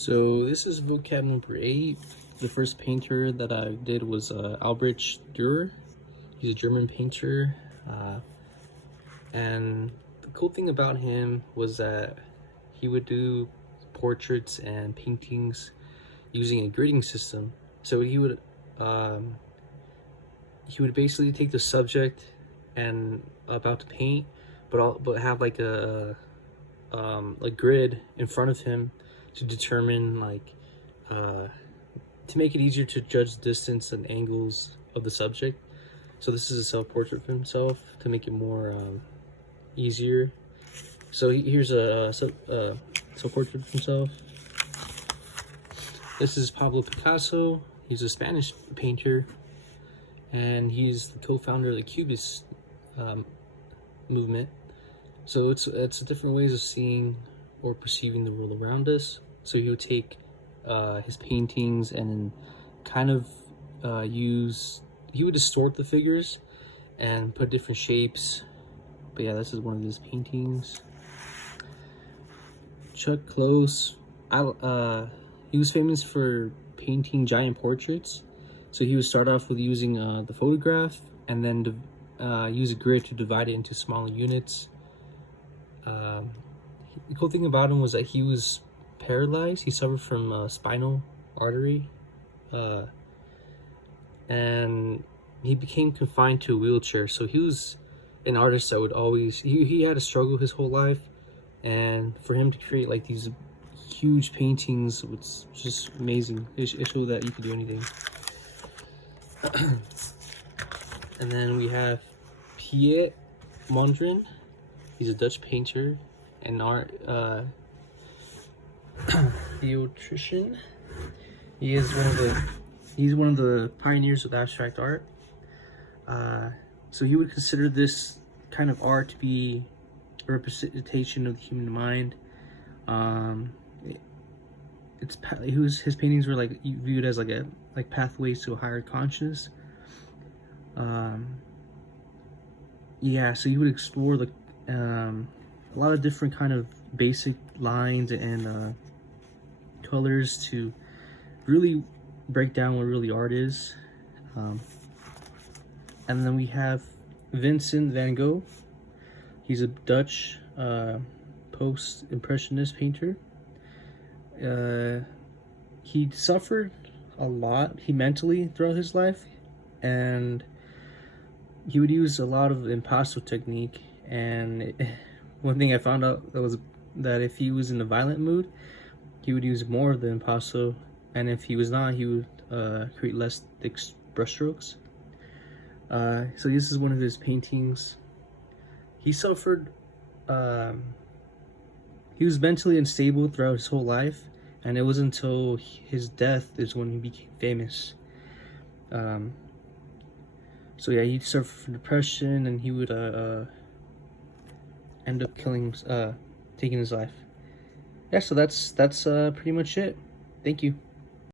So this is vocab number 8. The first painter that I did was Albrecht Dürer. He's a German painter, and the cool thing about him was that he would do portraits and paintings using a gridding system. So he would basically take the subject and about to paint, but have like a grid in front of him to determine to make it easier to judge the distance and angles of the subject. So this is a self-portrait of himself to make it more easier. So here's a self-portrait of himself. This is Pablo Picasso. He's a Spanish painter, and he's the co-founder of the Cubist movement. So it's different ways of seeing or perceiving the world around us. So he would take his paintings and kind of he would distort the figures and put different shapes. But yeah, this is one of his paintings. Chuck Close, he was famous for painting giant portraits. So he would start off with using the photograph and then use a grid to divide it into smaller units. The cool thing about him was that he was paralyzed. He suffered from spinal artery, and he became confined to a wheelchair. So he was an artist that would always he had a struggle his whole life, and for him to create like these huge paintings was just amazing. It showed that you could do anything. And then we have Piet Mondrian. He's a Dutch painter and art theoretrician. He's one of the pioneers of abstract art. So he would consider this kind of art to be a representation of the human mind. His paintings were like viewed as like pathways to a higher consciousness. Yeah, so he would explore a lot of different kind of basic lines and colors to really break down what really art is. And then we have Vincent van Gogh. He's a Dutch post-impressionist painter. He suffered a lot mentally throughout his life, and he would use a lot of impasto technique. And one thing I found out was that if he was in a violent mood, he would use more of the impasto, and if he was not, he would create less thick brushstrokes. So this is one of his paintings. He suffered, he was mentally unstable throughout his whole life, and it was until his death is when he became famous. So yeah, he suffered from depression, and he would end up taking his life. Yeah, so that's pretty much it. Thank you.